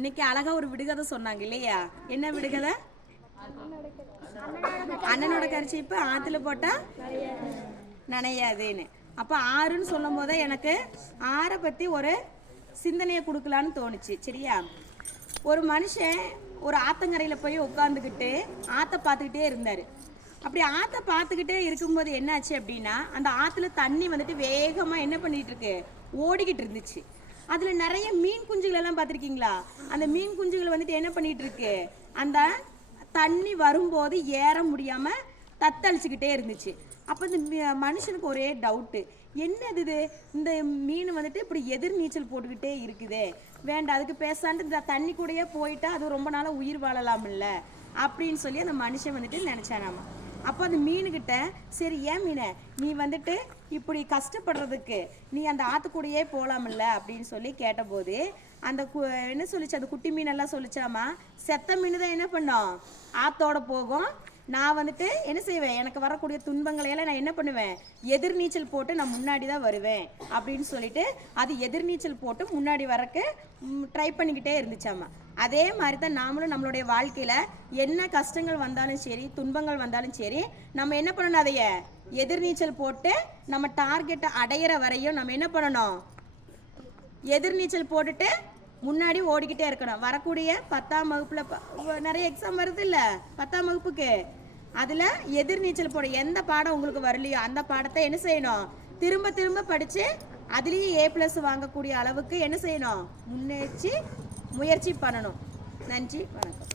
இன்னைக்கு அழகா ஒரு விடுகதை சொன்னாங்க இல்லையா? என்ன விடுகதை? அண்ணனோட கரிச்சிப்பு ஆத்துல போட்டா நனையாதுன்னு. அப்ப ஆறுன்னு சொல்லும் போதே எனக்கு ஆறை பத்தி ஒரு சிந்தனையை கொடுக்கலான்னு தோணுச்சு. சரியா? ஒரு மனுஷன் ஒரு ஆத்தங்கரையில போய் உட்காந்துக்கிட்டு ஆத்த பார்த்துக்கிட்டே இருந்தாரு. அப்படி ஆத்த பார்த்துக்கிட்டே இருக்கும்போது என்னாச்சு அப்படின்னா, அந்த ஆத்துல தண்ணி வந்துட்டு வேகமா என்ன பண்ணிட்டு இருக்கு, ஓடிக்கிட்டு இருந்துச்சு. அதுல நிறைய மீன் குஞ்சுகள் எல்லாம் பார்த்துருக்கீங்களா? அந்த மீன் குஞ்சுகள் வந்துட்டு என்ன பண்ணிட்டு இருக்கு, அந்த தண்ணி வரும்போது ஏற முடியாம தத்தளிச்சுக்கிட்டே இருந்துச்சு. அப்போ இந்த மனுஷனுக்கு ஒரே டவுட்டு, என்னது இது, இந்த மீன் வந்துட்டு இப்படி எதிர் நீச்சல் போட்டுக்கிட்டே இருக்குதே, வேண்டாம் அதுக்கு பேசாண்டு இந்த தண்ணி கூடயே போயிட்டா அது ரொம்ப நாளாக உயிர் வாழலாம்ல அப்படின்னு சொல்லி அந்த மனுஷன் வந்துட்டு நினச்சானாமா. அப்போ அந்த மீனுக்கிட்ட, சரி ஏன் மீனை நீ வந்துட்டு இப்படி கஷ்டப்படுறதுக்கு நீ அந்த ஆற்றுக்கூடையே போகலாமில்ல அப்படின்னு சொல்லி கேட்டபோது அந்த என்ன சொல்லிச்சு, அந்த குட்டி மீனெல்லாம் சொல்லிச்சாமா, செத்த மீன் தான் என்ன பண்ணோம், ஆற்றோட போகும், நான் வந்துட்டு என்ன செய்வேன், எனக்கு வரக்கூடிய துன்பங்களையெல்லாம் நான் என்ன பண்ணுவேன், எதிர்நீச்சல் போட்டு நான் முன்னாடி தான் வருவேன் அப்படின்னு சொல்லிட்டு அது எதிர்நீச்சல் போட்டு முன்னாடி வரக்கு ட்ரை பண்ணிக்கிட்டே இருந்துச்சாமா. அதே மாதிரி தான் நாமளும் நம்மளுடைய வாழ்க்கையில் என்ன கஷ்டங்கள் வந்தாலும் சரி, துன்பங்கள் வந்தாலும் சரி, நம்ம என்ன பண்ணணும், அதைய எதிர்நீச்சல் போட்டு நம்ம டார்கெட்டை அடையிற வரையும் நம்ம என்ன பண்ணணும், எதிர்நீச்சல் போட்டுட்டு முன்னாடி ஓடிக்கிட்டே இருக்கணும். வரக்கூடிய 10ஆம் வகுப்பில் நிறைய எக்ஸாம் வருது இல்லை, 10ஆம் வகுப்புக்கு, அதில் எதிர்நீச்சல் போட எந்த பாடம் உங்களுக்கு வரலையோ அந்த பாடத்தை என்ன செய்யணும், திரும்ப திரும்ப படித்து அதுலேயும் A+ வாங்கக்கூடிய அளவுக்கு என்ன செய்யணும், முன்னேற்றி முயற்சி பண்ணணும். நன்றி, வணக்கம்.